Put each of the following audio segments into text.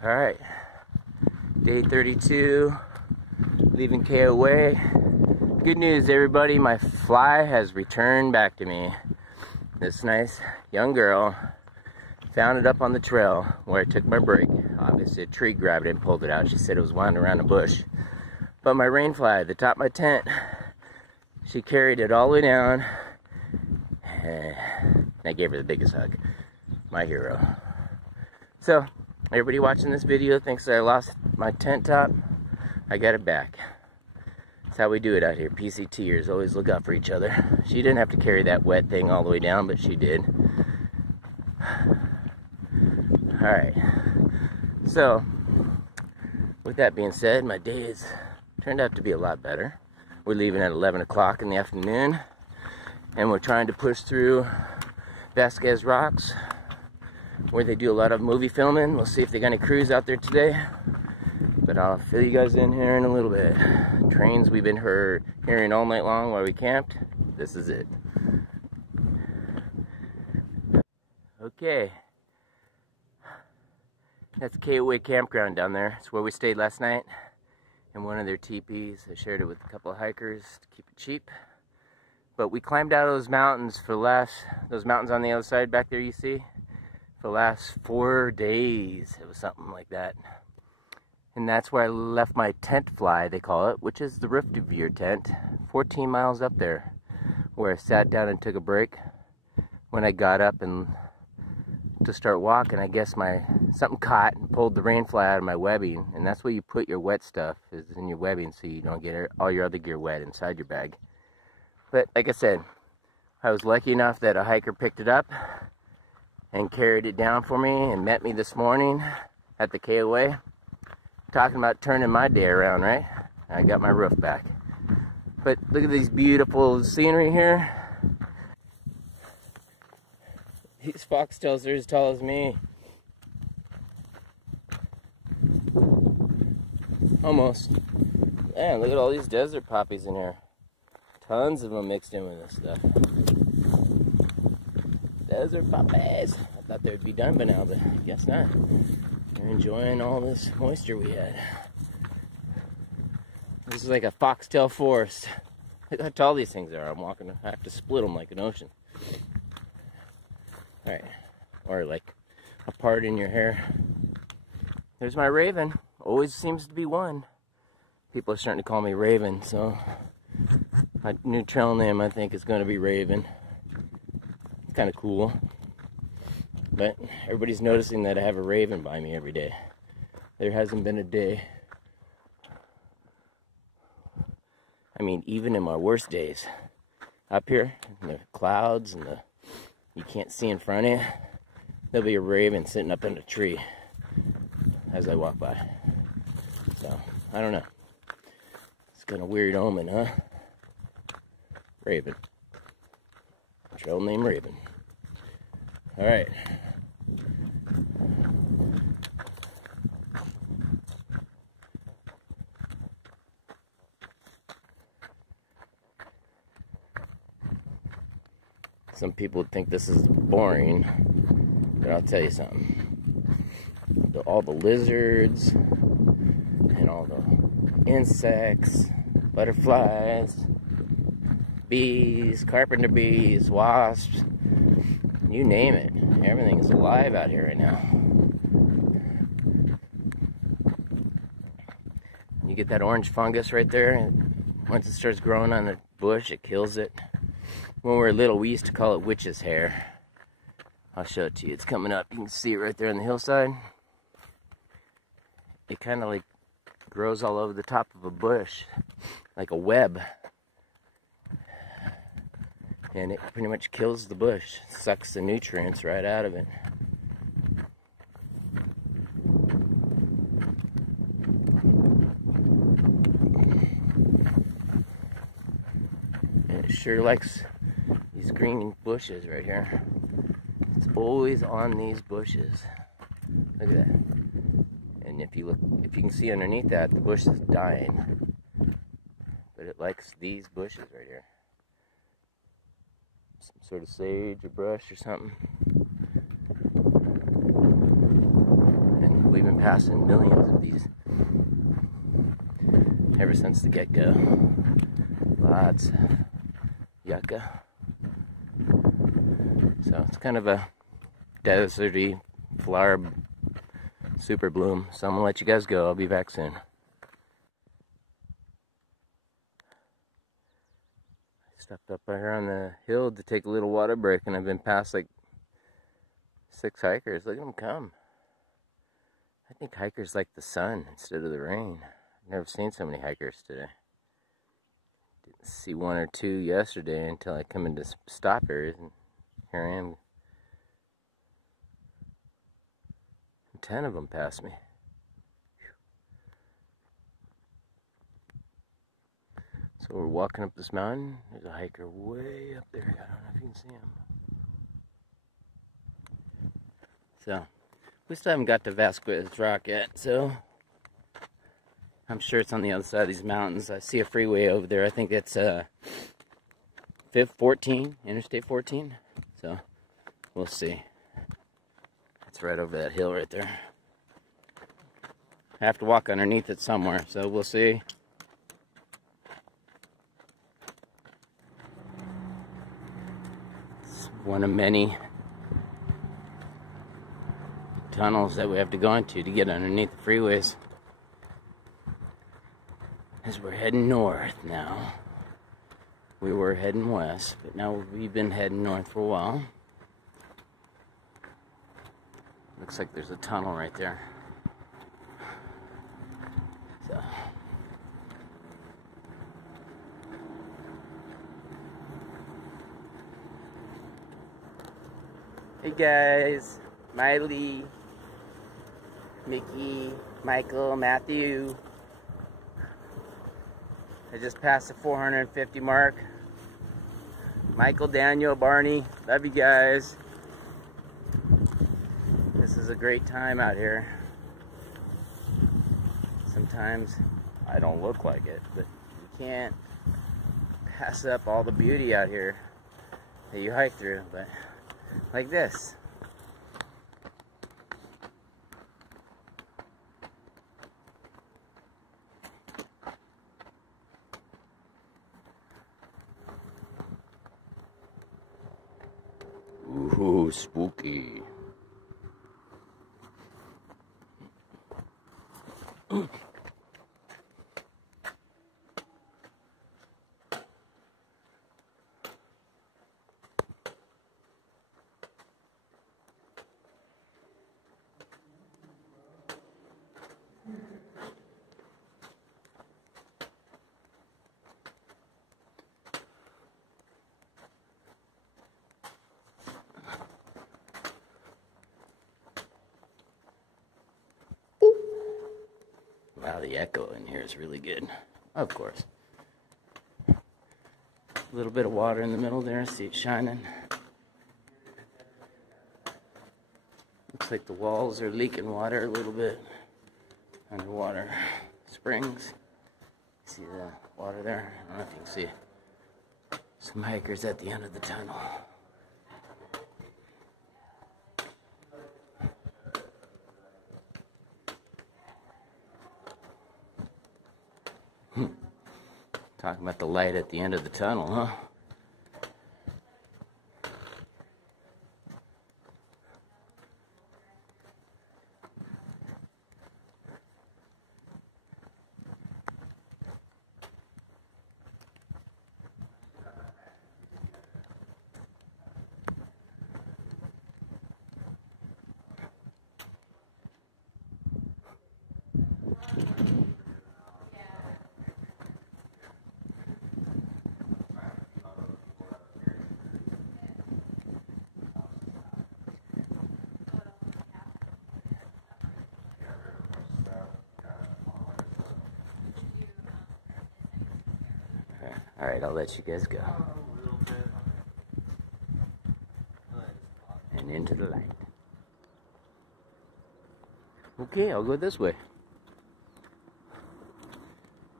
All right, day 32, leaving KOA. Good news, everybody, my fly has returned back to me. This nice young girl found it up on the trail where I took my break. Obviously a tree grabbed it and pulled it out. She said it was wandering around a bush. But my rain fly at the top of my tent, she carried it all the way down. And I gave her the biggest hug. My hero. So, everybody watching this video thinks I lost my tent top. I got it back. That's how we do it out here. PCTers always look out for each other. She didn't have to carry that wet thing all the way down, but she did. Alright. So, with that being said, my day has turned out to be a lot better. We're leaving at 11 o'clock in the afternoon. And we're trying to push through Vasquez Rocks, where they do a lot of movie filming. We'll see if they got any crews out there today. But I'll fill you guys in here in a little bit. Trains we've been hearing all night long while we camped. This is it. Okay. That's KOA Campground down there. It's where we stayed last night. In one of their teepees. I shared it with a couple of hikers to keep it cheap. But we climbed out of those mountains those mountains on the other side back there you see. For the last 4 days. It was something like that. And that's where I left my tent fly, they call it, which is the roof of your tent, 14 miles up there, where I sat down and took a break. When I got up and to start walking, I guess something caught and pulled the rain fly out of my webbing, and that's where you put your wet stuff, is in your webbing, so you don't get all your other gear wet inside your bag. But like I said, I was lucky enough that a hiker picked it up and carried it down for me and met me this morning at the KOA. Talking about turning my day around, right? I got my roof back. But look at these beautiful scenery here. These foxtails are as tall as me. Almost. Man, look at all these desert poppies in here. Tons of them mixed in with this stuff. Desert poppies. I thought they'd be done by now, but I guess not. They're enjoying all this moisture we had. This is like a foxtail forest. Look how tall these things are. I have to split them like an ocean. Alright. Or like a part in your hair. There's my raven. Always seems to be one. People are starting to call me Raven, so my new trail name I think is going to be Raven. It's kind of cool. But everybody's noticing that I have a raven by me every day. There hasn't been a day. I mean, even in my worst days. Up here, in the clouds and you can't see in front of you, there'll be a raven sitting up in a tree as I walk by. So, I don't know. It's kind of weird omen, huh? Raven. Trail name Raven. Alright. Some people would think this is boring, but I'll tell you something. All the lizards, and all the insects, butterflies, bees, carpenter bees, wasps, you name it. Everything is alive out here right now. You get that orange fungus right there, and once it starts growing on the bush, it kills it. When we were little, we used to call it witch's hair. I'll show it to you. It's coming up. You can see it right there on the hillside. It kind of like grows all over the top of a bush, like a web. And it pretty much kills the bush, sucks the nutrients right out of it. sure likes these green bushes right here. It's always on these bushes. Look at that. And if you can see underneath that, the bush is dying. But it likes these bushes right here. Some sort of sage or brush or something. And we've been passing millions of these ever since the get-go. Lots of yucca. So it's kind of a deserty flower super bloom. So I'm gonna let you guys go. I'll be back soon. Stepped up here on the hill to take a little water break, and I've been past like 6 hikers. Look at them come. I think hikers like the sun instead of the rain. I've never seen so many hikers today. Didn't see 1 or 2 yesterday until I come into stop areas, and here I am. 10 of them passed me. So we're walking up this mountain. There's a hiker way up there. I don't know if you can see him. So we still haven't got to Vasquez Rock yet, so I'm sure it's on the other side of these mountains. I see a freeway over there. I think it's 14, Interstate 14. So we'll see. It's right over that hill right there. I have to walk underneath it somewhere, so we'll see. It's one of many tunnels that we have to go into to get underneath the freeways. As we're heading north now. We were heading west, but now we've been heading north for a while. Looks like there's a tunnel right there. So. Hey guys, Miley, Mickey, Michael, Matthew. I just passed the 450 mark. Michael, Daniel, Barney, love you guys. This is a great time out here. Sometimes I don't look like it, but you can't pass up all the beauty out here that you hike through, but like this. Ooh, spooky. Wow, the echo in here is really good. Of course. A little bit of water in the middle there. See it shining. Looks like the walls are leaking water a little bit. Underwater springs. See the water there? I don't know if you can see it. Some hikers at the end of the tunnel. Talking about the light at the end of the tunnel, huh? Alright, I'll let you guys go. into the light. Okay, I'll go this way.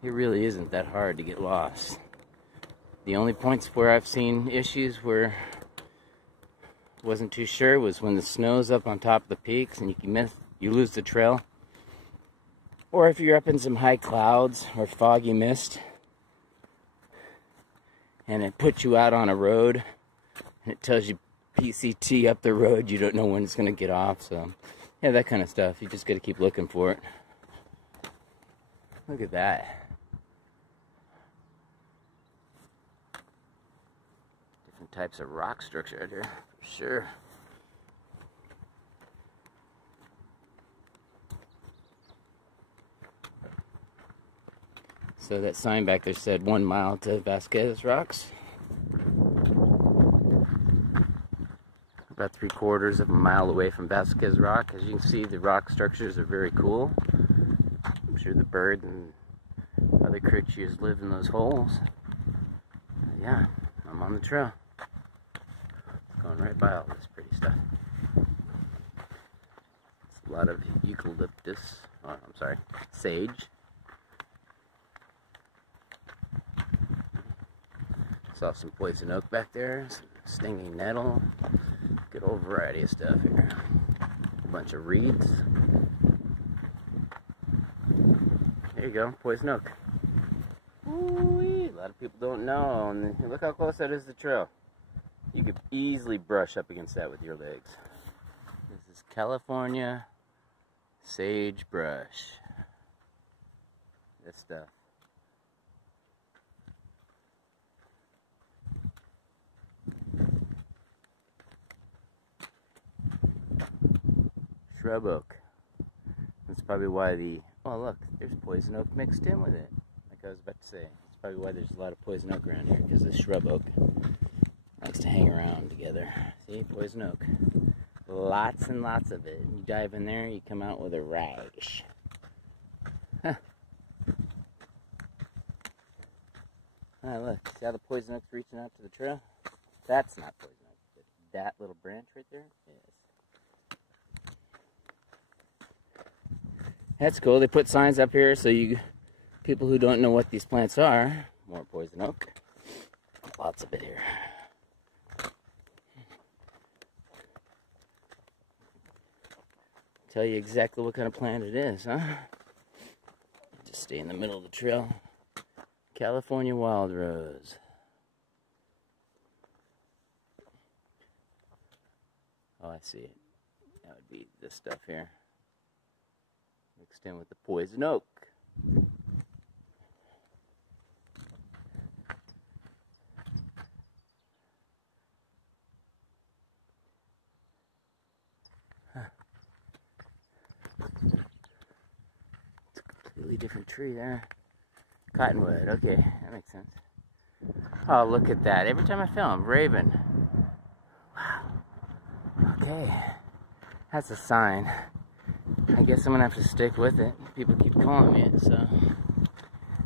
It really isn't that hard to get lost. The only points where I've seen issues where wasn't too sure was when the snow's up on top of the peaks and you lose the trail. Or if you're up in some high clouds or foggy mist and it puts you out on a road and it tells you PCT up the road, you don't know when it's going to get off. So yeah, that kind of stuff. You just got to keep looking for it. Look at that. Different types of rock structure out there, for sure. So that sign back there said 1 mile to Vasquez Rocks. About 3/4 of a mile away from Vasquez Rock. As you can see, the rock structures are very cool. I'm sure the bird and other creatures live in those holes. Yeah, I'm on the trail. Going right by all this pretty stuff. It's a lot of eucalyptus, oh, I'm sorry, sage. Saw some poison oak back there, some stinging nettle, good old variety of stuff here. A bunch of reeds. There you go, poison oak. Ooh-wee. A lot of people don't know, and look how close that is to the trail. You could easily brush up against that with your legs. This is California sagebrush. This stuff. Shrub oak. That's probably why oh look, there's poison oak mixed in with it. Like I was about to say. That's probably why there's a lot of poison oak around here, because the shrub oak likes to hang around together. See, poison oak. Lots and lots of it. You dive in there, you come out with a rash. Huh. Ah, look, see how the poison oak's reaching out to the trail? That's not poison oak, but that little branch right there is. That's cool. They put signs up here so people who don't know what these plants are, more poison oak. Lots of it here. Tell you exactly what kind of plant it is, huh? Just stay in the middle of the trail. California wild rose. Oh, I see it. That would be this stuff here. Mixed in with the poison oak. Huh. It's a completely different tree there. Cottonwood, okay, that makes sense. Oh, look at that. Every time I film, raven. Wow. Okay. That's a sign. I guess I'm gonna have to stick with it. People keep calling me it, so.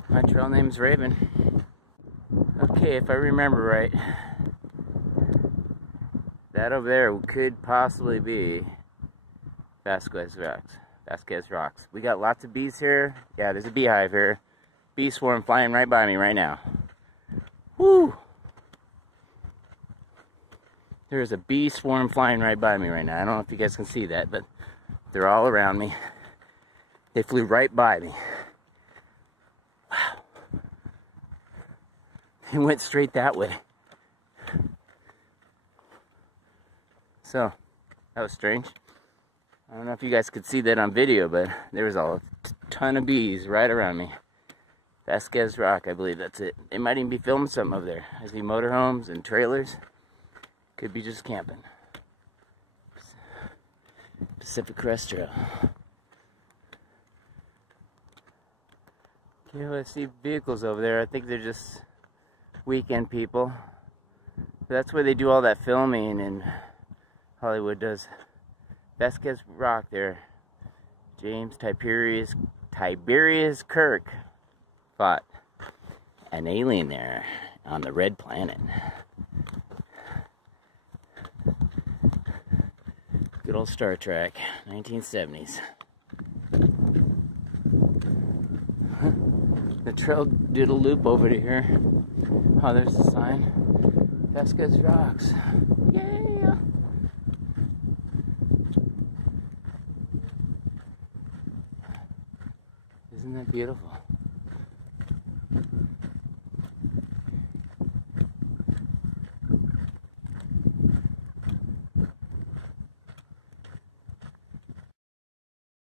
My trail name's Raven. Okay, if I remember right, that over there could possibly be Vasquez Rocks. Vasquez Rocks. We got lots of bees here. Yeah, there's a beehive here. Bee swarm flying right by me right now. Woo! There's a bee swarm flying right by me right now. I don't know if you guys can see that, but they're all around me. They flew right by me. Wow. They went straight that way. So, that was strange. I don't know if you guys could see that on video, but there was a ton of bees right around me. Vasquez Rock, I believe that's it. They might even be filming something over there. I see motorhomes and trailers. Could be just camping. Pacific Crest Trail. Okay, well, I see vehicles over there. I think they're just weekend people. That's where they do all that filming in Hollywood does. Vasquez Rock there. James Tiberius Kirk fought an alien there on the Red Planet. Good old Star Trek, 1970s. The trail did a loop over to here. Oh, there's the sign. Vasquez Rocks. Yeah! Isn't that beautiful?